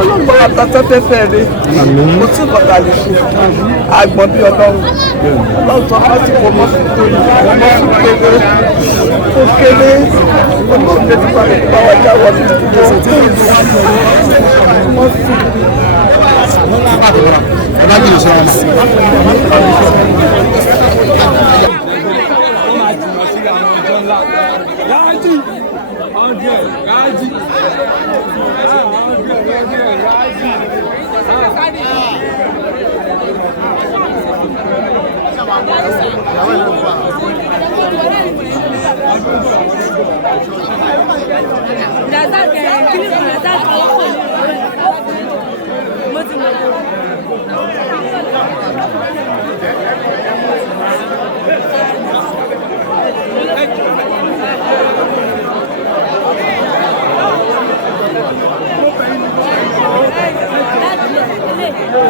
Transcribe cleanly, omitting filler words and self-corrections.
ọlọ́gbọ́n àtàtẹ́fẹ́ rẹ̀ kò tí bàtà lè ṣe àgbọ̀n bí ọlọ́run ọlọ́run láti kò mọ́ sí tó yìí ọmọ sí kéré ó kéré ọmọ sí létí bá lè bá wájà wọ ní ìdílé ọmọ sí.